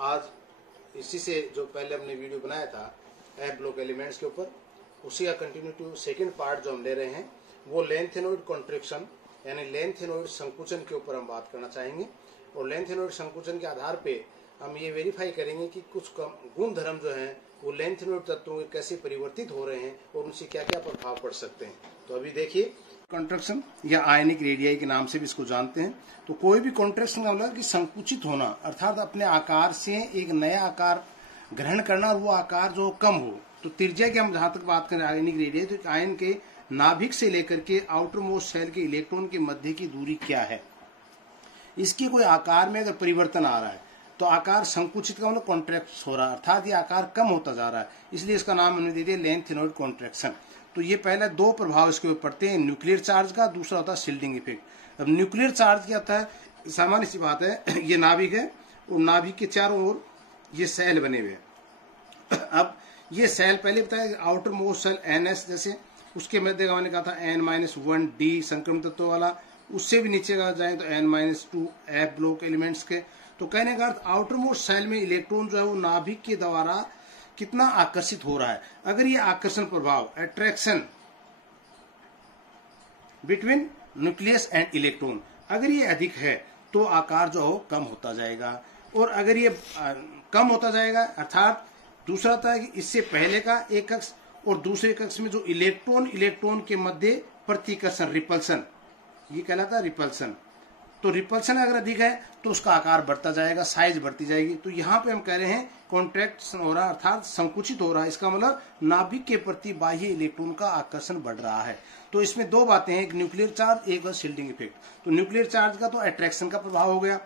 आज इसी से जो पहले हमने वीडियो बनाया था एफ ब्लॉक एलिमेंट्स के ऊपर, उसी का कंटिन्यूटी सेकंड पार्ट जो हम ले रहे हैं वो लेंथेनोइड कॉन्ट्रैक्शन यानी लेंथेनोइड संकुचन के ऊपर हम बात करना चाहेंगे। और लेंथेनोइड संकुचन के आधार पे हम ये वेरीफाई करेंगे कि कुछ गुण धर्म जो हैं वो लेंथेनोइड तत्वों के कैसे परिवर्तित हो रहे हैं और उनसे क्या क्या प्रभाव पड़ सकते हैं। तो अभी देखिए, कॉन्ट्रैक्शन या आयनिक रेडियाई के नाम से भी इसको जानते हैं। तो कोई भी कॉन्ट्रैक्शन का मतलब कि संकुचित होना, अर्थात अपने आकार से एक नया आकार ग्रहण करना और वो आकार जो कम हो। तो त्रिज्या की हम जहां तक बात करें आयनिक रेडियाई, तो आयन के नाभिक से लेकर के आउटर मोस्ट शेल के इलेक्ट्रॉन के मध्य की दूरी क्या है, इसके कोई आकार में अगर परिवर्तन आ रहा है तो आकार संकुचित का मतलब कॉन्ट्रैक्ट हो रहा है, अर्थात ये आकार कम होता जा रहा है, इसलिए इसका नाम हमने दे दिया लेंथेनोइड कॉन्ट्रैक्शन। तो ये पहले दो प्रभाव इसके ऊपर पड़ते हैं, न्यूक्लियर चार्ज का, दूसरा होता है शिल्डिंग इफेक्ट। अब न्यूक्लियर चार्ज क्या होता है, सामान्य सी बात है, ये नाभिक है और नाभिक के चारों ओर ये सेल बने हुए हैं। अब ये सेल पहले बताया आउटर मोस्ट सेल NS, जैसे उसके मध्य का मैंने कहा था N-1D संक्रमण तत्व वाला, उससे भी नीचे का जाए तो N-2 F ब्लॉक एलिमेंट्स के। तो कहने का अर्थ आउटर मोस्ट सेल में इलेक्ट्रॉन जो है वो नाभिक के द्वारा कितना आकर्षित हो रहा है। अगर ये आकर्षण प्रभाव, attraction between nucleus and electron, अगर ये अधिक है तो आकार जो हो कम होता जाएगा। और अगर ये कम होता जाएगा, अर्थात दूसरा था कि इससे पहले का एक कक्ष और दूसरे कक्ष में जो इलेक्ट्रॉन के मध्य प्रतिकर्षण, रिपल्सन, ये कहलाता है रिपल्सन। तो रिपल्सन अगर अधिक है तो उसका आकार बढ़ता जाएगा, साइज बढ़ती जाएगी। तो यहाँ पे हम कह रहे हैं कॉन्ट्रैक्शन हो रहा है, अर्थात संकुचित हो रहा है। इसका मतलब नाभिक के प्रति बाह्य इलेक्ट्रॉन का आकर्षण बढ़ रहा है। तो इसमें दो बातें हैं, एक न्यूक्लियर चार्ज, एक शिल्डिंग इफेक्ट। तो न्यूक्लियर चार्ज का तो अट्रैक्शन का प्रभाव हो गया,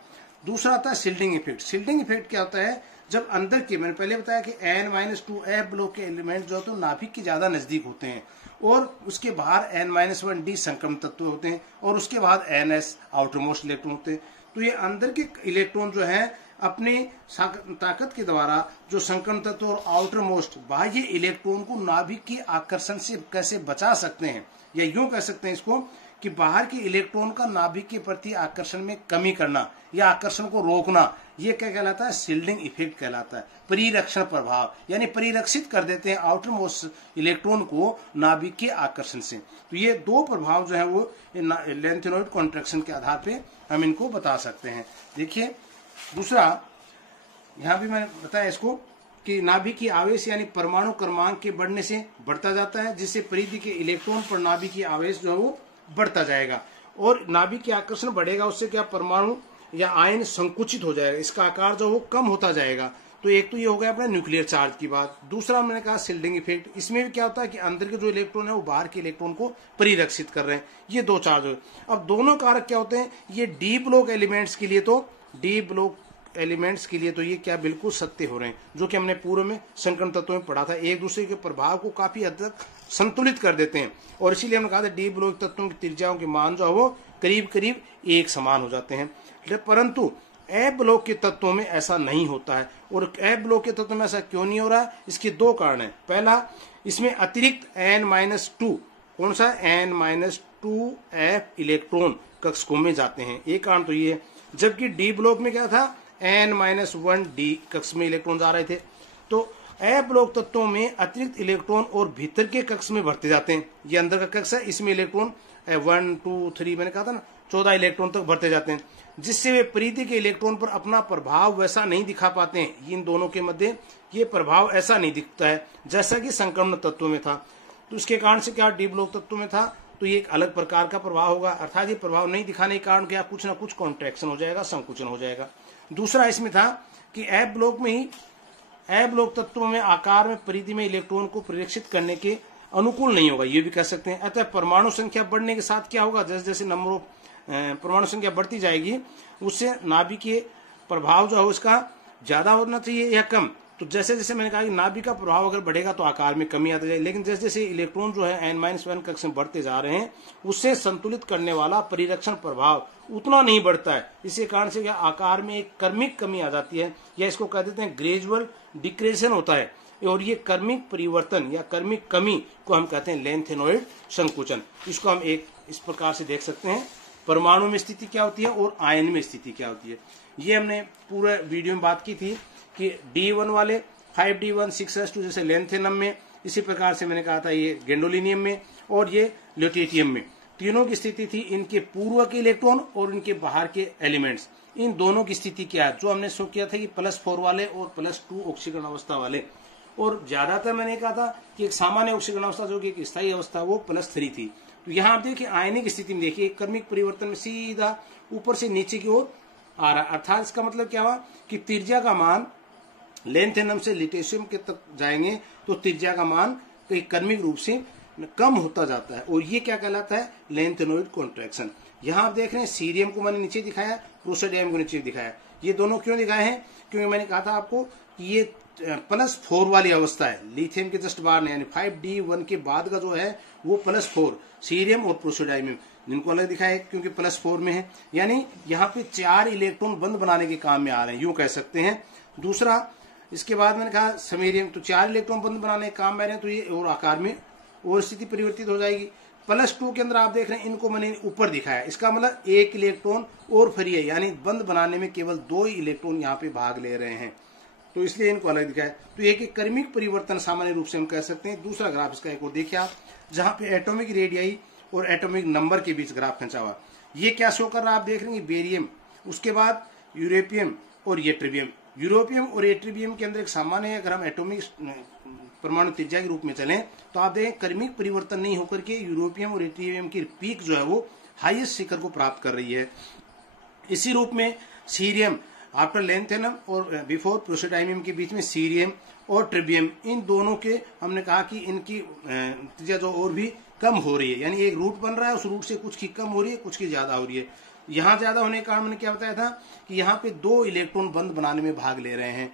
दूसरा आता है शिल्डिंग इफेक्ट। शिल्डिंग इफेक्ट क्या होता है, जब अंदर के, मैंने पहले बताया कि N-2 F ब्लॉक के एलिमेंट जो होते हैं नाभिक के ज्यादा नजदीक होते हैं और उसके बाहर N-1D संक्रमण तत्व होते हैं और उसके बाद NS आउटर मोस्ट इलेक्ट्रॉन होते हैं। तो ये अंदर के इलेक्ट्रॉन जो है अपनी ताकत के द्वारा जो संक्रमण तत्व और आउटर मोस्ट बाह्य इलेक्ट्रॉन को नाभिक के आकर्षण से कैसे बचा सकते हैं, या यूं कह सकते हैं इसको कि बाहर के इलेक्ट्रॉन का नाभिक के प्रति आकर्षण में कमी करना या आकर्षण को रोकना, ये क्या कहलाता है, शिल्डिंग इफेक्ट कहलाता है। परिरक्षण प्रभाव, यानी परिरक्षित कर देते हैं आउटर मोस्ट इलेक्ट्रॉन को नाभिक के आकर्षण से। तो ये दो प्रभाव जो है वो लेंथेनोइड कॉन्ट्रैक्शन के आधार पे हम इनको बता सकते हैं। देखिए दूसरा, यहाँ भी मैंने बताया इसको कि नाभिक की आवेश यानी परमाणु क्रमांक के बढ़ने से बढ़ता जाता है, जिससे परिधि के इलेक्ट्रॉन पर नाभिक की आवेश जो है वो बढ़ता जाएगा और नाभिक के आकर्षण बढ़ेगा। उससे क्या, परमाणु या आयन संकुचित हो जाएगा, इसका आकार जो वो कम होता जाएगा। तो एक तो ये हो गया अपना न्यूक्लियर चार्ज की बात। दूसरा मैंने कहा शिल्डिंग इफेक्ट। इसमें भी क्या होता है कि अंदर के जो इलेक्ट्रॉन है वो बाहर के इलेक्ट्रॉन को परिरक्षित कर रहे हैं, ये दो चार्ज हो। अब दोनों कारक क्या होते हैं, ये डी ब्लॉक एलिमेंट्स के लिए तो ये क्या बिल्कुल सत्य हो रहे हैं, जो कि हमने पूर्व में संक्रमण तत्वों में पढ़ा था, एक दूसरे के प्रभाव को काफी हद तक संतुलित कर देते हैं। और इसीलिए हमने कहा था डी ब्लॉक तत्वों की त्रिज्याओं के मान जो है वो करीब करीब एक समान हो जाते हैं। परंतु एफ ब्लॉक के तत्वों में ऐसा नहीं होता है। और एफ ब्लॉक के तत्वों में ऐसा क्यों नहीं हो रहा है, इसके दो कारण है। पहला, इसमें अतिरिक्त N-2, कौन सा, N-2 F इलेक्ट्रॉन कक्षकों में जाते हैं, एक कारण तो ये। जबकि डी ब्लॉक में क्या था, N-1D कक्ष में इलेक्ट्रॉन जा रहे थे। तो एफ ब्लॉक तत्वों में अतिरिक्त इलेक्ट्रॉन और भीतर के कक्ष में भरते जाते हैं। ये अंदर का कक्ष है, इसमें इलेक्ट्रॉन 1, 2, 3 मैंने कहा था ना, 14 इलेक्ट्रॉन तक भरते जाते हैं, जिससे वे परिधि के इलेक्ट्रॉन पर अपना प्रभाव वैसा नहीं दिखा पाते हैं। इन दोनों के मध्य ये प्रभाव ऐसा नहीं दिखता है जैसा कि संक्रमण तत्व में था। तो इसके कारण से क्या, डी ब्लॉक तत्व में था तो ये एक अलग प्रकार का प्रभाव होगा, अर्थात ये प्रभाव नहीं दिखाने के कारण क्या, कुछ ना कुछ कॉन्ट्रैक्शन हो जाएगा, संकुचन हो जाएगा। दूसरा इसमें था कि एफ ब्लॉक में ही एफ ब्लॉक तत्वों में आकार में परिधि में इलेक्ट्रॉन को परिरक्षित करने के अनुकूल नहीं होगा, ये भी कह सकते हैं। अतः परमाणु संख्या बढ़ने के साथ क्या होगा, जैसे जैसे नंबर ऑफ परमाणु संख्या बढ़ती जाएगी उससे नाभिकीय प्रभाव जो है उसका ज्यादा होना चाहिए या कम। तो जैसे जैसे मैंने कहा कि नाभिक का प्रभाव अगर बढ़ेगा तो आकार में कमी आता जाएगी, लेकिन जैसे जैसे इलेक्ट्रॉन जो है N-1 कक्ष में बढ़ते जा रहे हैं उससे संतुलित करने वाला परिरक्षण प्रभाव उतना नहीं बढ़ता है। इसी कारण से क्या, आकार में एक क्रमिक कमी आ जाती है, या इसको कह देते हैं ग्रेजुअल डिक्रेशन होता है। और ये क्रमिक परिवर्तन या क्रमिक कमी को हम कहते हैं लेंथेनोइड संकुचन। इसको हम एक इस प्रकार से देख सकते हैं, परमाणु में स्थिति क्या होती है और आयन में स्थिति क्या होती है। ये हमने पूरे वीडियो में बात की थी कि D1 वाले 5D1 6s2 जैसे लेंथेनम में, इसी प्रकार से मैंने कहा था ये गैंडोलिनियम में और ये ल्यूटेटियम में, तीनों की स्थिति थी इनके पूर्व के इलेक्ट्रॉन और इनके बाहर के एलिमेंट्स, इन दोनों की स्थिति क्या है, जो हमने शो किया था कि +4 वाले और +2 ऑक्सीकरण अवस्था वाले। और ज्यादातर मैंने कहा था कि एक सामान्य ऑक्सीकरण अवस्था जो कि एक स्थायी अवस्था वो +3 थी। तो यहाँ आप देखिए आयनिक स्थिति में देखिए क्रमिक परिवर्तन में सीधा ऊपर से नीचे की ओर आ रहा है, अर्थात इसका मतलब क्या हुआ कि त्रिज्या का मान लेंथेनम से लिटेशियम के तक जाएंगे तो त्रिज्या का मान कई क्रमिक रूप से कम होता जाता है, और ये क्या कहलाता है, लेंथेनोइड कॉन्ट्रैक्शन। यहाँ आप देख रहे हैं सीरियम को मैंने नीचे दिखाया, प्रोसोडियम को नीचे दिखाया। ये दोनों क्यों दिखाए हैं, क्योंकि मैंने कहा था आपको कि ये +4 वाली अवस्था है, लिथियम के जस्ट बाहर, यानी 5D1 के बाद का जो है वो +4 सीरियम और प्रोसोडाइमियम, जिनको अलग दिखाया है क्योंकि +4 में है, यानी यहाँ पे 4 इलेक्ट्रॉन बंद बनाने के काम में आ रहे हैं, यूं कह सकते हैं। दूसरा, इसके बाद मैंने कहा समेरियम, तो 4 इलेक्ट्रॉन बंद बनाने के काम में आ रहे हैं, तो ये और आकार में और स्थिति परिवर्तित हो जाएगी। +2 के अंदर आप देख रहे हैं इनको मैंने ऊपर दिखाया, इसका मतलब 1 इलेक्ट्रॉन और फ्री है, यानी बंद बनाने में केवल 2 ही इलेक्ट्रॉन यहाँ पे भाग ले रहे हैं, तो इसलिए इनको अलग दिखाया। तो एक क्रमिक परिवर्तन सामान्य रूप से हम कह सकते हैं। दूसरा ग्राफ इसका एक और देखिए आप, जहां पे एटॉमिक रेडियाई और एटॉमिक नंबर के बीच ग्राफ खींचा हुआ, ये क्या शो कर रहा है आप देख रहे हैं, बेरियम, उसके बाद यूरेपियम और येट्रिबियम। यूरोपियम और एट्रिबियम के अंदर एक सामान्य है, अगर हम एटॉमिक परमाणु त्रिज्या के रूप में चलें तो आप देखें क्रमिक परिवर्तन नहीं होकर के यूरोपियम और एट्रिबियम की पीक जो है वो हाईएस्ट शिखर को प्राप्त कर रही है। इसी रूप में सीरियम आफ्टर लेंथेनम और बिफोर प्रोसोडाइमियम के बीच में सीरियम और ट्रिबियम, इन दोनों के हमने कहा कि इनकी त्रिज्या जो और भी कम हो रही है, यानी एक रूट बन रहा है, उस रूट से कुछ की कम हो रही है, कुछ की ज्यादा हो रही है। यहाँ ज्यादा होने के कारण मैंने क्या बताया था कि यहाँ पे 2 इलेक्ट्रॉन बंद बनाने में भाग ले रहे हैं,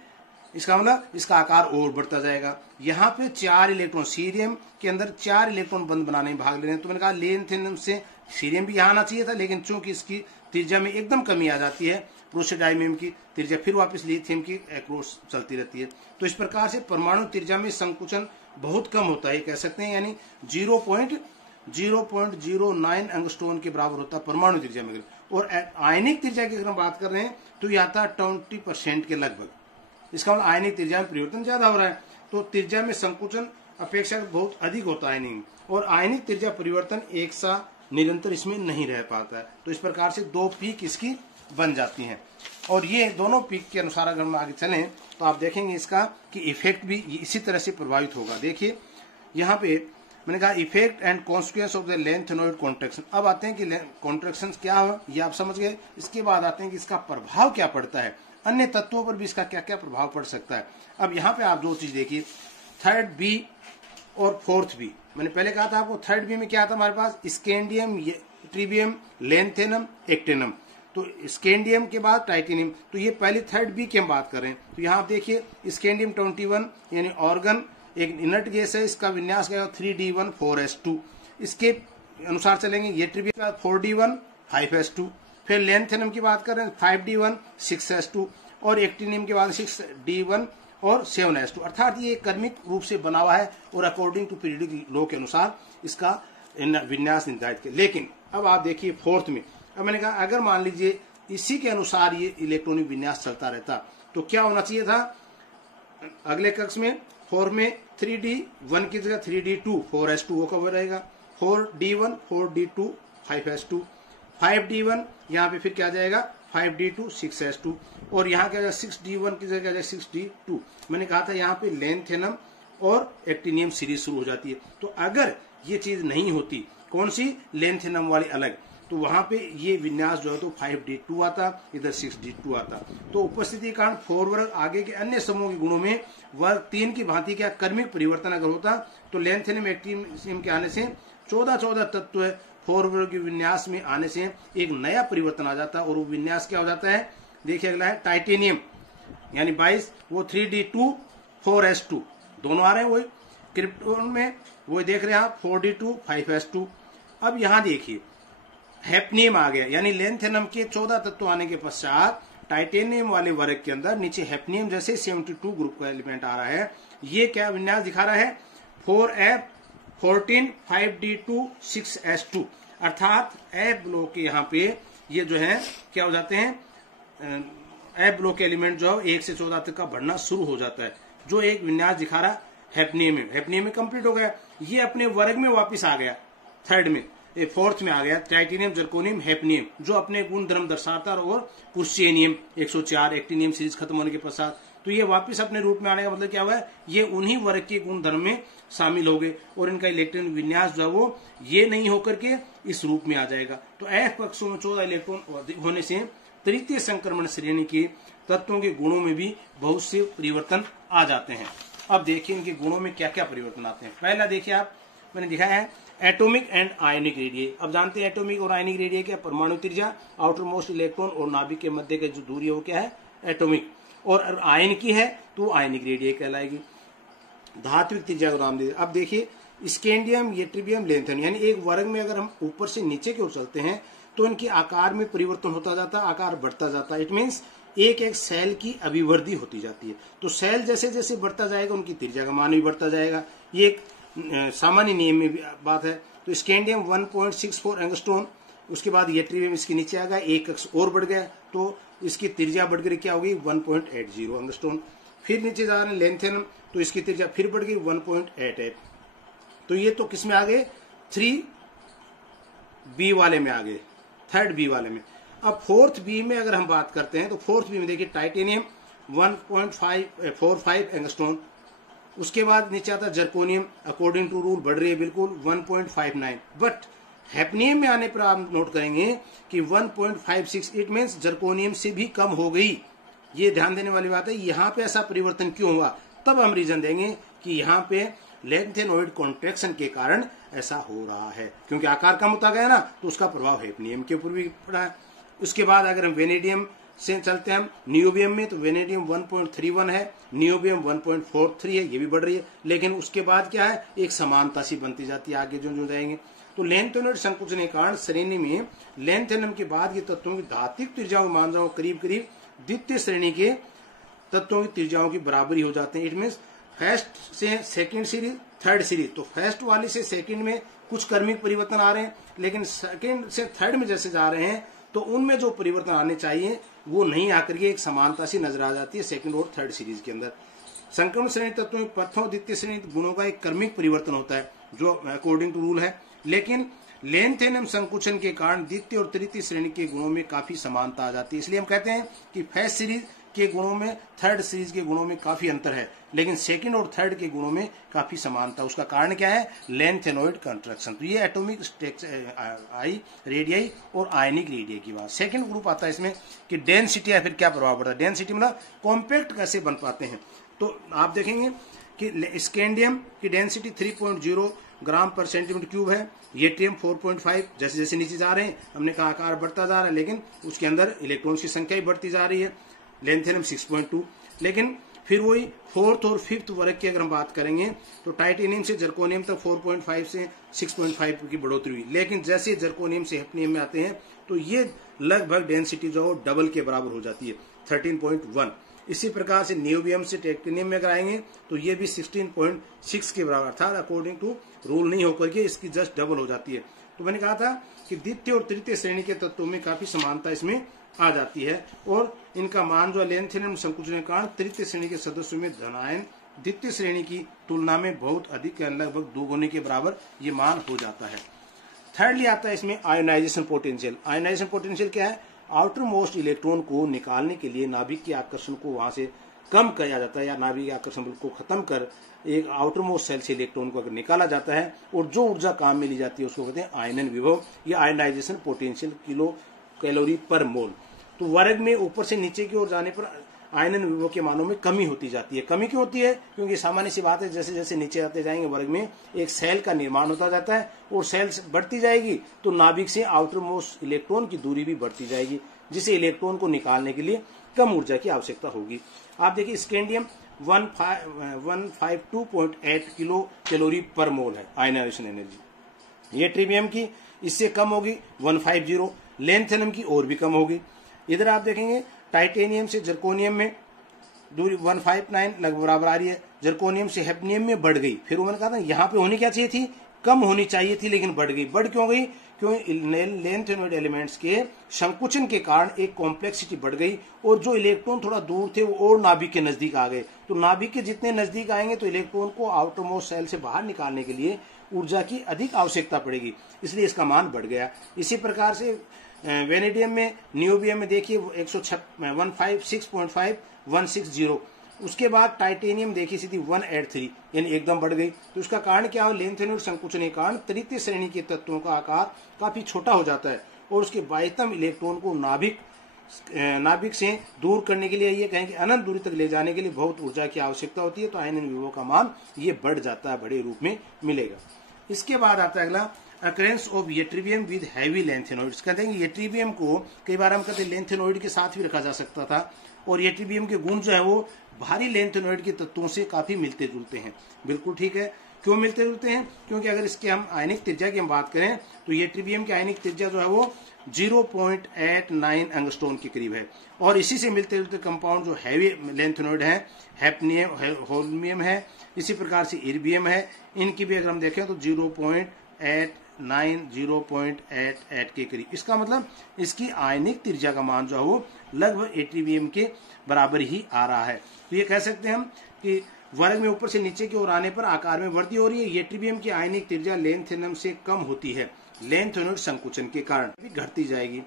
इसका मतलब इसका आकार और बढ़ता जाएगा। यहाँ पे 4 इलेक्ट्रॉन, सीरियम के अंदर 4 इलेक्ट्रॉन बंद बनाने में भाग ले रहे हैं, तो मैंने कहा लेंथेनम से सीरियम भी यहाँ आना चाहिए था, लेकिन चूंकि इसकी त्रिज्या में एकदम कमी आ जाती है, प्रोसोडाइमियम की त्रिज्या फिर वापस लिथियम की अक्रॉस चलती रहती है, तो इस प्रकार से परमाणु त्रिज्या में संकुचन बहुत कम होता है, कह सकते हैं, यानी 0.09 एंगस्ट्रॉन के बराबर होता है परमाणु त्रिज्या में। और आयनिक त्रिज्या की अगर हम बात कर रहे हैं तो यह आता है 20% के लगभग, इसका मतलब आयनिक त्रिज्या में परिवर्तन ज्यादा हो रहा है, तो त्रिज्या में संकुचन अपेक्षाकृत बहुत अधिक होता है आयनिक, और आयनिक त्रिज्या परिवर्तन एक सा निरंतर इसमें नहीं रह पाता है, तो इस प्रकार से 2 पीक इसकी बन जाती हैं। और ये दोनों पीक के अनुसार अगर हम आगे चलें तो आप देखेंगे इसका कि इफेक्ट भी इसी तरह से प्रभावित होगा। देखिए यहाँ पे मैंने कहा effect and consequence of the lanthanoid contraction. अब आते हैं कि कॉन्ट्रैक्शन क्या है, ये आप समझ गए। इसके बाद आते हैं कि इसका प्रभाव क्या पड़ता है, अन्य तत्वों पर भी इसका क्या क्या प्रभाव पड़ सकता है। अब यहाँ पे आप 2 चीज देखिए, 3rd B और 4th B। मैंने पहले कहा था आपको 3rd B में क्या था हमारे पास, स्कैंडियम, ट्रिबियम, लेंथेनम, एक्टिनम, तो स्कैंडियम के बाद टाइटेनियम, तो ये पहले 3rd B की हम बात कर रहे हैं। तो यहाँ आप देखिए स्कैंडियम 21 यानी ऑर्गन एक इनर्ट गैस है, इसका विन्यास क्या है 3D1 4s2, इसके अनुसार चलेंगे। ये ट्रिबियम का 4D1 5s2, फिर लेंथेनम की बात कर रहे हैं 5D1 6s2, और एक्टिनियम के बाद 6D1 और 7s2, अर्थात ये क्रमिक रूप से बना हुआ है और अकॉर्डिंग टू पीरियोडिक लॉ के अनुसार इसका विन्यास निर्धारित किया। लेकिन अब आप देखिए 4th में, अब मैंने कहा अगर मान लीजिए इसी के अनुसार ये इलेक्ट्रॉनिक विन्यास चलता रहता तो क्या होना चाहिए था, अगले कक्ष में 4 में 3D1 की जगह 3D2 4s2 वो कवर रहेगा, 4D1 4D2 5s2, 5D1 यहाँ पे फिर क्या जाएगा 5D2 6s2, और यहाँ क्या जाएगा 6D1 की जगह 6D2। मैंने कहा था यहाँ पे लेंथेनम और एक्टिनियम सीरीज शुरू हो जाती है, तो अगर ये चीज नहीं होती, कौन सी, लेंथेनम वाली अलग, तो वहां पे ये विन्यास जो है तो 5D2 आता, इधर 6D2 आता। तो उपस्थिति के कारण 4 वर्ग आगे के अन्य समूह के गुणों में वर्ग 3 की भांति क्या क्रमिक परिवर्तन अगर होता तो लेंथेनम एक्टिनियम के आने से 14 तत्व 4 वर्ग के विन्यास में आने से एक नया परिवर्तन आ जाता, और वो विन्यास क्या हो जाता है, देखिए अगला है टाइटेनियम यानी 22, वो 3D2 4s2 दोनों आ रहे हैं, वही क्रिप्टोन में वही देख रहे हैं आप 4D2 5s2। अब यहाँ देखिए हैप्नियम आ गया, यानी लेंथेनम के 14 तत्व आने के पश्चात टाइटेनियम वाले वर्ग के अंदर नीचे हैप्नियम जैसे 72 ग्रुप का एलिमेंट आ रहा है। ये क्या विन्यास दिखा रहा है 4f14 5d2 6s2, अर्थात एफ ब्लॉक के यहाँ पे ये जो है क्या हो जाते हैं एफ ब्लॉक एलिमेंट जो है 1 से 14 तक का बढ़ना शुरू हो जाता है। जो एक विन्यास दिखा रहा हैफनियम में कंप्लीट हो गया, ये अपने वर्ग में वापस आ गया, थर्ड में फोर्थ में आ गया, टाइटेनियम जर्कोनियम हैफनियम, जो अपने गुण धर्म दर्शाता है, और क्रुशियनियम 104 एक्टिनियम सीरीज खत्म होने के पश्चात। तो ये वापस अपने रूप में आने का मतलब क्या हुआ है, ये उन्हीं वर्ग के गुण धर्म में शामिल हो गए और इनका इलेक्ट्रॉन विन्यास जो है वो ये नहीं होकर के इस रूप में आ जाएगा। तो एफ कक्षों में 14 इलेक्ट्रॉन होने से तृतीय संक्रमण श्रेणी के तत्वों के गुणों में भी बहुत से परिवर्तन आ जाते हैं। अब देखिए इनके गुणों में क्या क्या परिवर्तन आते हैं। पहला देखिए आप, मैंने दिखाया है एटॉमिक एंड आयनिक रेडियस। अब जानते हैं एटॉमिक और आयनिक रेडियस क्या, परमाणु त्रिज्या, आउटर मोस्ट इलेक्ट्रॉन और नाभिक के मध्य की जो दूरी है वो क्या है, एटॉमिक, और आयन की है तो आयनिक रेडियस कहलाएगी। धात्विक त्रिज्या को नाम दे। अब देखिए स्कैंडियम, यट्रिबियम, लेंथेनियम, यानी एक वर्ग में अगर हम ऊपर से नीचे की ओर चलते हैं तो इनके आकार में परिवर्तन होता जाता है, आकार बढ़ता जाता है। इट मीन्स एक एक सेल की अभिवृद्धि होती जाती है। तो सेल जैसे जैसे बढ़ता जाएगा उनकी त्रिज्या का मान भी बढ़ता जाएगा। ये एक सामान्य नियम में भी बात है। तो स्कैंडियम 1.64 एंगस्ट्रॉन, उसके बाद यट्रिबियम इसके नीचे आ गया, एक कक्ष और बढ़ गया तो इसकी त्रिज्या बढ़कर क्या होगी 1.80 एंगस्ट्रॉन। फिर नीचे जा रहे हैं लेंथेनम, तो इसकी त्रिज्या फिर बढ़ गई 1.88। तो ये तो किस में आ गए, 3B वाले में आ गए, थर्ड बी वाले में। अब फोर्थ बी में अगर हम बात करते हैं तो फोर्थ बी में देखिए टाइटेनियम 1.45 एंगस्ट्रॉन, उसके बाद नीचे आता है जर्कोनियम, अकॉर्डिंग टू रूल बढ़ रही है बिल्कुल 1.59। बट हैफनियम में आने पर आप नोट करेंगे कि 1.56, इट मीन्स जर्कोनियम से भी कम हो गई। ये ध्यान देने वाली बात है। यहाँ पे ऐसा परिवर्तन क्यों हुआ, तब हम रीजन देंगे कि यहाँ पे लेंथेनोइड कॉन्ट्रैक्शन के कारण ऐसा हो रहा है, क्योंकि आकार कम होता गया ना, तो उसका प्रभाव हैफनियम के ऊपर भी पड़ा है। उसके बाद अगर हम वेनेडियम से चलते हैं हम नियोबियम में, तो वेनेडियम 1.31 है, नियोबियम 1.43 है, ये भी बढ़ रही है। लेकिन उसके बाद क्या है, एक समानता सी बनती जाती है आगे जो जाएंगे। तो लेंथेनोइड संकुचन के कारण श्रेणी में लेंथेनम के बाद के तत्वों की धात्विक त्रिज्याओं मान जाओ करीब करीब द्वितीय श्रेणी के तत्वों की त्रिज्याओं की बराबरी हो जाते हैं। इट मीन फर्स्ट से सेकंड सीरीज, थर्ड सीरीज, तो फर्स्ट वाले से सेकंड में कुछ क्रमिक परिवर्तन आ रहे हैं, लेकिन सेकंड से थर्ड में जैसे जा रहे हैं तो उनमें जो परिवर्तन आने चाहिए वो नहीं आकर के एक समानता सी नजर आ जाती है सेकंड और थर्ड सीरीज के अंदर। संक्रमण श्रेणी तत्वों में प्रथम और द्वितीय श्रेणी गुणों का एक क्रमिक परिवर्तन होता है जो अकॉर्डिंग टू रूल है, लेकिन लेंथेनम संकुचन के कारण द्वितीय और तृतीय श्रेणी के गुणों में काफी समानता आ जाती है। इसलिए हम कहते हैं कि फर्स्ट सीरीज के गुणों में थर्ड सीरीज के गुणों में काफी अंतर है, लेकिन सेकंड और थर्ड के गुणों में काफी समानता। उसका कारण क्या है, लेंथेनोइड कंट्रैक्शन। तो ये एटॉमिक आई रेडियाई और आयनिक रेडियाई की बात। सेकंड ग्रुप आता है इसमें कि डेंसिटी या फिर क्या प्रभाव पड़ता है। डेंसिटी मतलब कॉम्पैक्ट कैसे बन पाते हैं। तो आप देखेंगे कि स्कैंडियम की डेंसिटी 3.0 ग्राम पर सेंटीमीटर क्यूब है, येट्रियम 4.5। जैसे जैसे नीचे जा रहे हैं हमने कहा आकार बढ़ता जा रहा है, लेकिन उसके अंदर इलेक्ट्रॉन की संख्या भी बढ़ती जा रही है। लेंथेनम 6.2। लेकिन फिर वही फोर्थ और फिफ्थ वर्ग की अगर हम बात करेंगे तो टाइटेनियम से जर्कोनियम तक 4.5 से 6.5 की बढ़ोतरी हुई, लेकिन जैसे जर्कोनियम से हैफनियम में आते हैं तो ये लगभग डेंसिटी जो डबल के बराबर हो जाती है 13.1। इसी प्रकार से नियोबियम से टाइटेनियम में अगर आएंगे तो ये भी 16.6 के बराबर, अर्थात अकॉर्डिंग टू रूल नहीं होकर के इसकी जस्ट डबल हो जाती है। तो मैंने कहा था कि द्वितीय और तृतीय श्रेणी के तत्वों में काफी समानता इसमें आ जाती है, और इनका मान जो लेंथेनम संकुचन के कारण तृतीय श्रेणी के सदस्यों में धनायन द्वितीय श्रेणी की तुलना में बहुत अधिक, लगभग 2 गुने के बराबर ये मान हो जाता है। थर्डली आता है इसमें आयोनाइजेशन पोटेंशियल। आयोनाइजेशन पोटेंशियल क्या है, आउटर मोस्ट इलेक्ट्रॉन को निकालने के लिए नाभिक के आकर्षण को वहां से कम किया जाता है, या नाभिक के आकर्षण बल को खत्म कर एक आउटर मोस्ट सेल से इलेक्ट्रॉन को अगर निकाला जाता है और जो ऊर्जा काम में ली जाती है उसको कहते हैं आयनन विभव या आयोनाइजेशन पोटेंशियल किलो कैलोरी पर मोल। तो वर्ग में ऊपर से नीचे की ओर जाने पर आयनन विभव के मानों में कमी होती जाती है। कमी क्यों होती है, क्योंकि सामान्य सी बात है जैसे जैसे नीचे आते जाएंगे वर्ग में एक सेल का निर्माण होता जाता है, और सेल बढ़ती जाएगी तो नाभिक से आउटर मोस्ट इलेक्ट्रॉन की दूरी भी बढ़ती जाएगी, जिसे इलेक्ट्रॉन को निकालने के लिए कम ऊर्जा की आवश्यकता होगी। आप देखिए स्कैंडियम 152.8 किलो कैलोरी पर मोल है आयनाइजेशन एनर्जी। ये ट्रिबियम की इससे कम होगी 150, लेंथेनम की और भी कम होगी। इधर आप देखेंगे टाइटेनियम से जर्कोनियम में दूरी 159 लगभग बराबर आ रही है, जर्कोनियम से हैफनियम में बढ़ गई। फिर मैंने कहा था यहाँ पे होनी क्या चाहिए थी, कम होनी चाहिए थी लेकिन बढ़ गई। बढ़ क्यों गई? क्योंकि लेंथेनॉइड एलिमेंट्स के संकुचन के कारण एक कॉम्प्लेक्सिटी बढ़ गई और जो इलेक्ट्रॉन थोड़ा दूर थे वो और नाभिक के नजदीक आ गए। तो नाभिक के जितने नजदीक आएंगे तो इलेक्ट्रॉन को आउटरमोस्ट शेल से बाहर निकालने के लिए ऊर्जा की अधिक आवश्यकता पड़ेगी, इसलिए इसका मान बढ़ गया। इसी प्रकार से वेनेडियम में, नियोबियम में देखिए 156.5160। उसके बाद टाइटेनियम देखिए सीधी 183, यानी एकदम बढ़ गई। तो उसका कारण क्या है? लेंथेनॉइड संकुचन के कारण तृतीय श्रेणी के तत्वों का आकार काफी छोटा हो जाता है और उसके बाह्यतम इलेक्ट्रॉन को नाभिक से दूर करने के लिए, ये कहें कि अनंत दूरी तक ले जाने के लिए बहुत ऊर्जा की आवश्यकता होती है। तो आयन विभव का मान ये बढ़ जाता है, बड़े रूप में मिलेगा। इसके बाद आता है अगला, occurrence of ytterbium with heavy lanthanoids. कहते हैं कि येट्रीबियम को कई बार हम कहते हैं लेंथेनॉइड के साथ भी रखा जा सकता था और येट्रीबियम के गुण जो है वो भारी लेंथेनॉइड के तत्वों से काफी मिलते जुलते हैं। बिल्कुल ठीक है। क्यों मिलते जुलते हैं? क्योंकि अगर इसके हम आयनिक त्रिज्या की हम बात करें तो येट्रीबियम की आयनिक त्रिज्या जो है वो 0.89 एंगस्ट्रॉन के करीब है और इसी से मिलते जुलते कंपाउंड जो हैवी लेंथेनॉइड है, हैप्नियम, होल्मियम है, इसी प्रकार से इर्बियम है, इनकी भी अगर हम देखें तो 0.88 के करीब। इसका मतलब इसकी आयनिक त्रिज्या का मान जो है वो लगभग येट्रीबियम के बराबर ही आ रहा है। तो ये कह सकते हैं हम कि वर्ग में ऊपर से नीचे की ओर आने पर आकार में वृद्धि हो रही है। येट्रीबियम की आयनिक त्रिज्या लेंथेनम से कम होती है, लेंथेनॉइड संकुचन के कारण भी घटती जाएगी।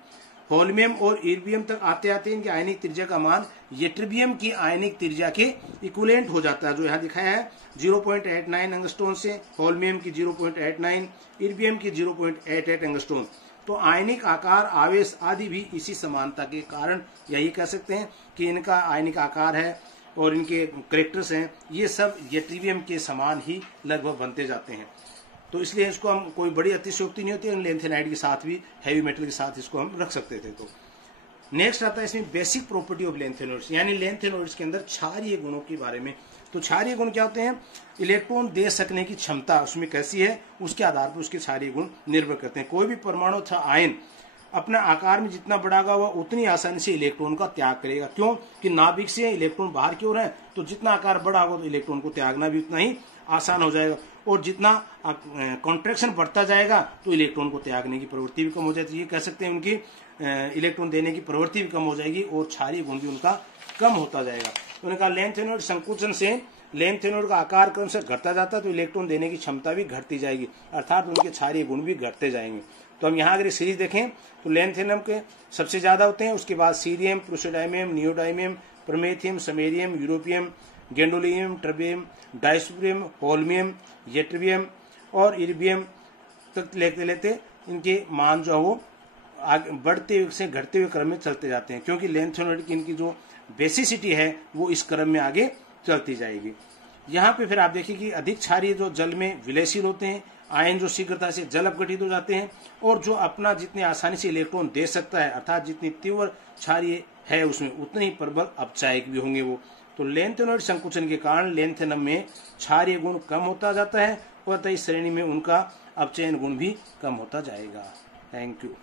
होल्मियम और इर्बियम तक आते आते इनकी आयनिक त्रिज्या का मान येट्रीबियम की आयनिक त्रिज्या के इक्विवेलेंट हो जाता है, जो यहाँ दिखाया है 0.89 एंगस्ट्रॉन से, होल्मियम की 0.89, इर्बियम की 0.88 एंगस्ट्रॉन। तो आयनिक आकार, आवेश आदि भी इसी समानता के कारण यही कह सकते हैं कि इनका आयनिक आकार है और इनके करेक्टर्स हैं, ये सब येट्रीबियम के समान ही लगभग बनते जाते हैं। तो इसलिए इसको हम, कोई बड़ी अतिशयोक्ति नहीं होती, लेंथेनाइड के साथ भी, हैवी मेटल के साथ इसको हम रख सकते थे। तो नेक्स्ट आता है इसमें बेसिक प्रॉपर्टी ऑफ लेंथेनॉइड्स, यानी लेंथेनॉइड्स के अंदर क्षारीय गुणों के बारे में। तो क्षारीय गुण क्या होते हैं? इलेक्ट्रॉन दे सकने की क्षमता उसमें कैसी है, उसके आधार पर उसके क्षारीय गुण निर्भर करते हैं। कोई भी परमाणु अथवा आयन अपना आकार में जितना बढ़ागा हुआ उतनी आसानी से इलेक्ट्रॉन का त्याग करेगा। क्यों? कि नाभिक से इलेक्ट्रॉन बाहर की ओर है, तो जितना आकार बड़ा होगा तो इलेक्ट्रॉन को त्यागना भी उतना ही आसान हो जाएगा और जितना कॉन्ट्रैक्शन बढ़ता जाएगा तो इलेक्ट्रॉन को त्यागने की प्रवृत्ति भी कम हो जाती है। ये कह सकते हैं उनकी इलेक्ट्रॉन देने की प्रवृत्ति भी कम हो जाएगी और क्षारीय गुण भी उनका कम होता जाएगा। तो उन्होंने कहा लेंथेनॉइड संकुचन से लेंथेनॉइड का आकार क्रम से घटता जाता है तो इलेक्ट्रॉन देने की क्षमता भी घटती जाएगी, अर्थात उनके क्षारीय गुण भी घटते जाएंगे। तो हम यहाँ अगर सीरीज देखें तो लेंथेनम के सबसे ज्यादा होते हैं, उसके बाद cerium, praseodymium, neodymium, promethium, samarium, europium, gadolinium, terbium, dysprosium, holmium, ytterbium और इर्बियम तक लेते लेते इनके मान जो है वो आगे बढ़ते हुए से घटते हुए क्रम में चलते जाते हैं, क्योंकि लेंथेनॉइड की इनकी जो बेसिसिटी है वो इस क्रम में आगे चलती जाएगी। यहाँ पे फिर आप देखिए कि अधिक क्षारीय जो जल में विलयशील होते हैं, आयन जो शीघ्रता से जल अपघटित हो जाते हैं और जो अपना जितने आसानी से इलेक्ट्रॉन दे सकता है, अर्थात जितनी तीव्र क्षारीय है उसमें उतने ही प्रबल अपचायक भी होंगे वो। तो लेंथेनॉइड संकुचन के कारण लेंथेनम में क्षारीय गुण कम होता जाता है और इस श्रेणी में उनका अपचयन गुण भी कम होता जाएगा। Thank you.